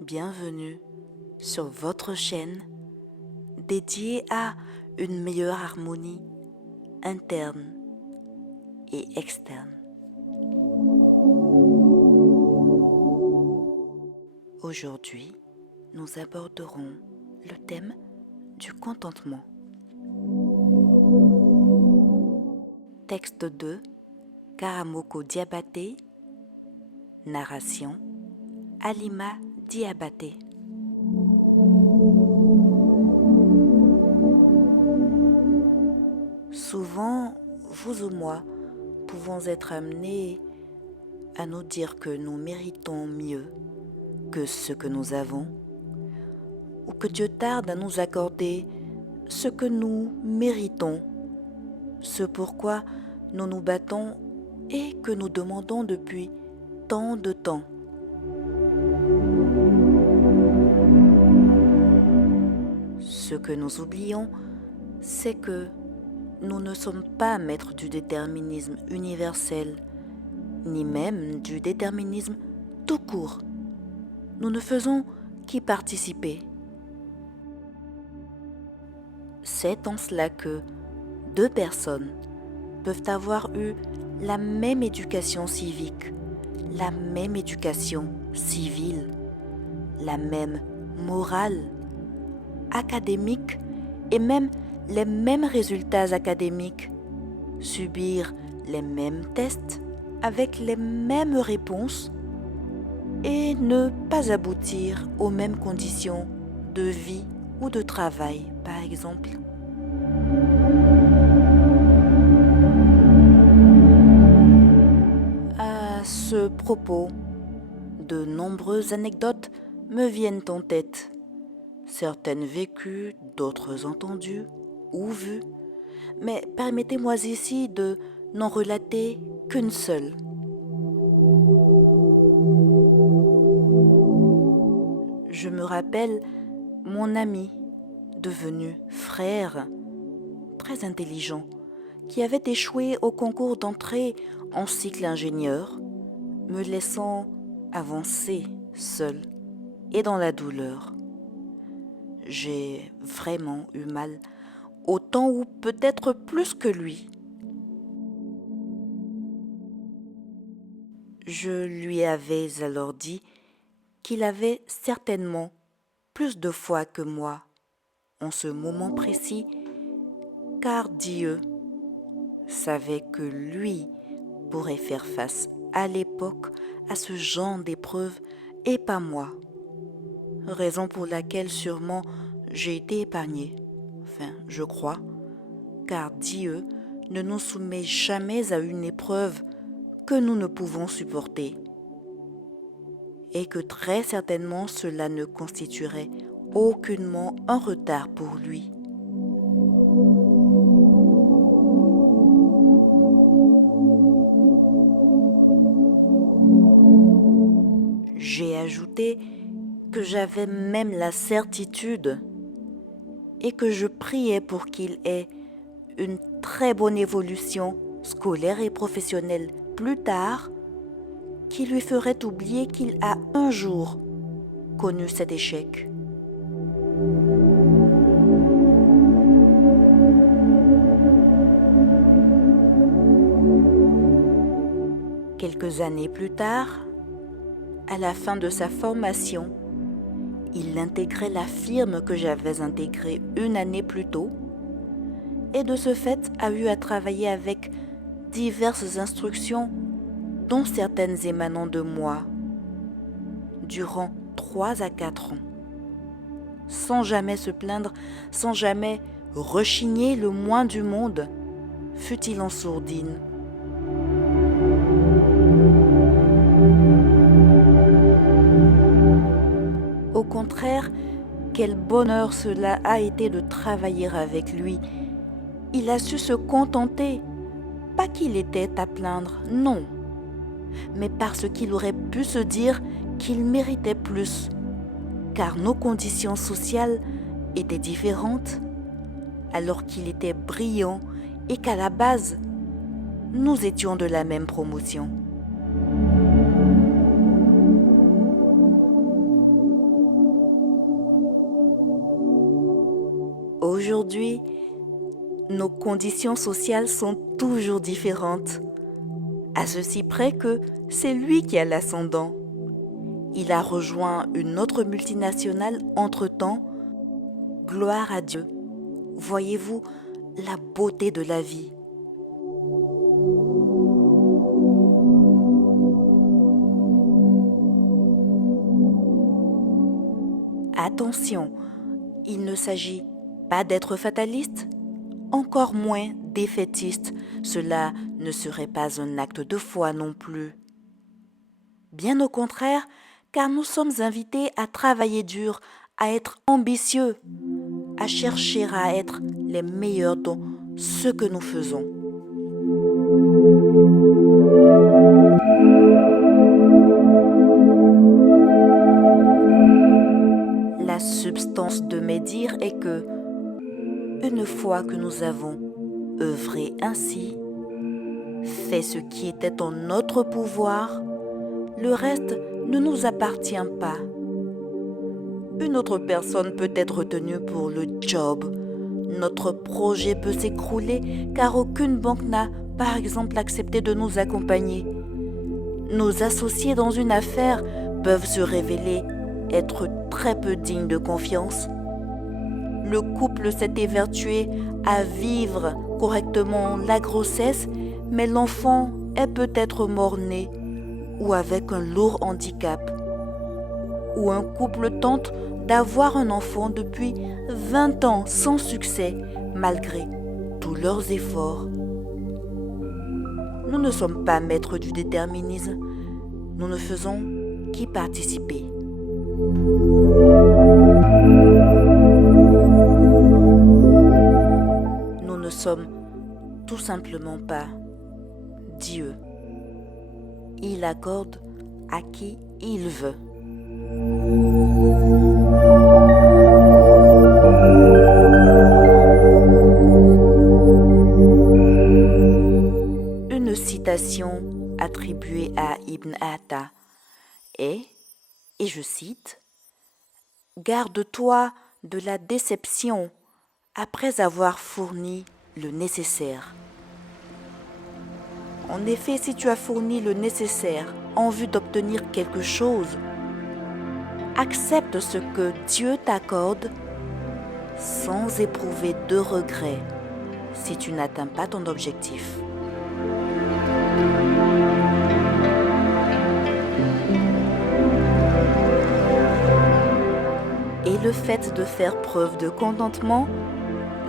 Bienvenue sur votre chaîne dédiée à une meilleure harmonie interne et externe. Aujourd'hui, nous aborderons le thème du contentement. Texte 2, Karamoko Diabaté, narration, Halima Diabaté. Souvent, vous ou moi pouvons être amenés à nous dire que nous méritons mieux que ce que nous avons, ou que Dieu tarde à nous accorder ce que nous méritons, ce pourquoi nous nous battons et que nous demandons depuis tant de temps. Ce que nous oublions, c'est que nous ne sommes pas maîtres du déterminisme universel, ni même du déterminisme tout court. Nous ne faisons qu'y participer. C'est en cela que deux personnes peuvent avoir eu la même éducation civique, la même éducation civile, la même morale, académique et même les mêmes résultats académiques, subir les mêmes tests avec les mêmes réponses et ne pas aboutir aux mêmes conditions de vie ou de travail, par exemple. À ce propos, de nombreuses anecdotes me viennent en tête, certaines vécues, d'autres entendues ou vues, mais permettez-moi ici de n'en relater qu'une seule. Je me rappelle mon ami, devenu frère, très intelligent, qui avait échoué au concours d'entrée en cycle ingénieur, me laissant avancer seul et dans la douleur. J'ai vraiment eu mal, autant ou peut-être plus que lui. Je lui avais alors dit qu'il avait certainement plus de foi que moi en ce moment précis, car Dieu savait que lui pourrait faire face à l'époque à ce genre d'épreuve et pas moi. Raison pour laquelle sûrement j'ai été épargnée, je crois, car Dieu ne nous soumet jamais à une épreuve que nous ne pouvons supporter, et que très certainement cela ne constituerait aucunement un retard pour lui. J'ai ajouté que j'avais même la certitude et que je priais pour qu'il ait une très bonne évolution scolaire et professionnelle plus tard, qui lui ferait oublier qu'il a un jour connu cet échec. Quelques années plus tard, à la fin de sa formation, il intégrait la firme que j'avais intégrée une année plus tôt et de ce fait a eu à travailler avec diverses instructions, dont certaines émanant de moi, durant 3 à 4 ans, sans jamais se plaindre, sans jamais rechigner le moins du monde, fût-il en sourdine. Au contraire, quel bonheur cela a été de travailler avec lui. Il a su se contenter, pas qu'il était à plaindre, non, mais parce qu'il aurait pu se dire qu'il méritait plus, car nos conditions sociales étaient différentes, alors qu'il était brillant et qu'à la base, nous étions de la même promotion. Aujourd'hui, nos conditions sociales sont toujours différentes, à ceci près que c'est lui qui a l'ascendant. Il a rejoint une autre multinationale entre-temps. Gloire à Dieu. Voyez-vous la beauté de la vie. Attention, il ne s'agit pas d'être fataliste, encore moins défaitiste. Cela ne serait pas un acte de foi non plus. Bien au contraire, car nous sommes invités à travailler dur, à être ambitieux, à chercher à être les meilleurs dans ce que nous faisons. La substance de mes dires est que, une fois que nous avons œuvré ainsi, fait ce qui était en notre pouvoir, le reste ne nous appartient pas. Une autre personne peut être retenue pour le job. Notre projet peut s'écrouler car aucune banque n'a, par exemple, accepté de nous accompagner. Nos associés dans une affaire peuvent se révéler être très peu dignes de confiance. Le couple s'est évertué à vivre correctement la grossesse, mais l'enfant est peut-être mort-né ou avec un lourd handicap. Ou un couple tente d'avoir un enfant depuis 20 ans sans succès, malgré tous leurs efforts. Nous ne sommes pas maîtres du déterminisme, nous ne faisons qu'y participer. Nous ne sommes tout simplement pas Dieu. Il accorde à qui il veut. Une citation attribuée à Ibn Atta est, et je cite, « Garde-toi de la déception après avoir fourni le nécessaire. » En effet, si tu as fourni le nécessaire en vue d'obtenir quelque chose, accepte ce que Dieu t'accorde sans éprouver de regret si tu n'atteins pas ton objectif. Et le fait de faire preuve de contentement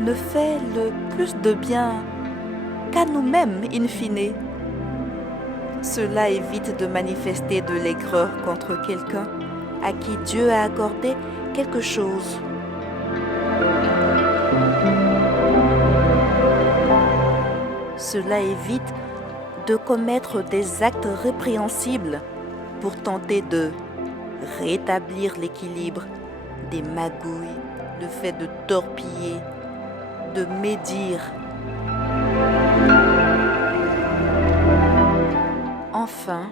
ne fait le plus de bien qu'à nous-mêmes in fine. Cela évite de manifester de l'aigreur contre quelqu'un à qui Dieu a accordé quelque chose. Cela évite de commettre des actes répréhensibles pour tenter de rétablir l'équilibre, des magouilles, le fait de torpiller, de médire. Enfin,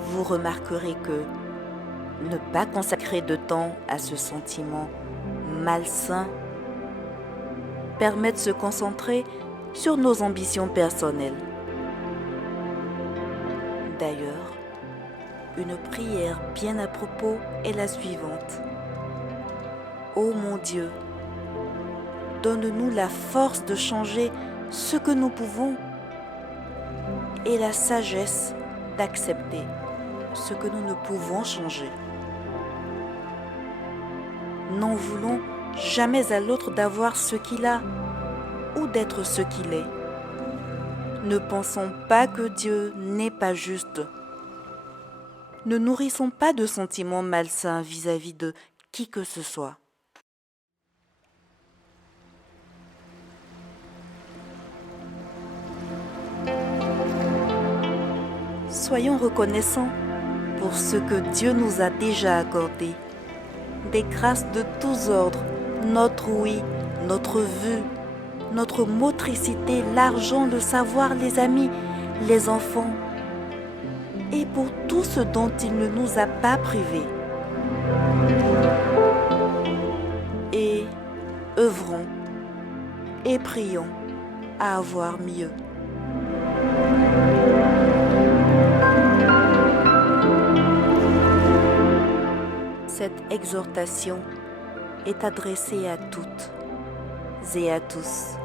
vous remarquerez que ne pas consacrer de temps à ce sentiment malsain permet de se concentrer sur nos ambitions personnelles. D'ailleurs, une prière bien à propos est la suivante. Ô mon Dieu, donne-nous la force de changer ce que nous pouvons et la sagesse d'accepter ce que nous ne pouvons changer. N'en voulons jamais à l'autre d'avoir ce qu'il a ou d'être ce qu'il est. Ne pensons pas que Dieu n'est pas juste. Ne nourrissons pas de sentiments malsains vis-à-vis de qui que ce soit. Soyons reconnaissants pour ce que Dieu nous a déjà accordé. Des grâces de tous ordres, notre oui, notre vue, notre motricité, l'argent, le savoir, les amis, les enfants, et pour tout ce dont il ne nous a pas privés. Et œuvrons et prions à avoir mieux. Cette exhortation est adressée à toutes et à tous.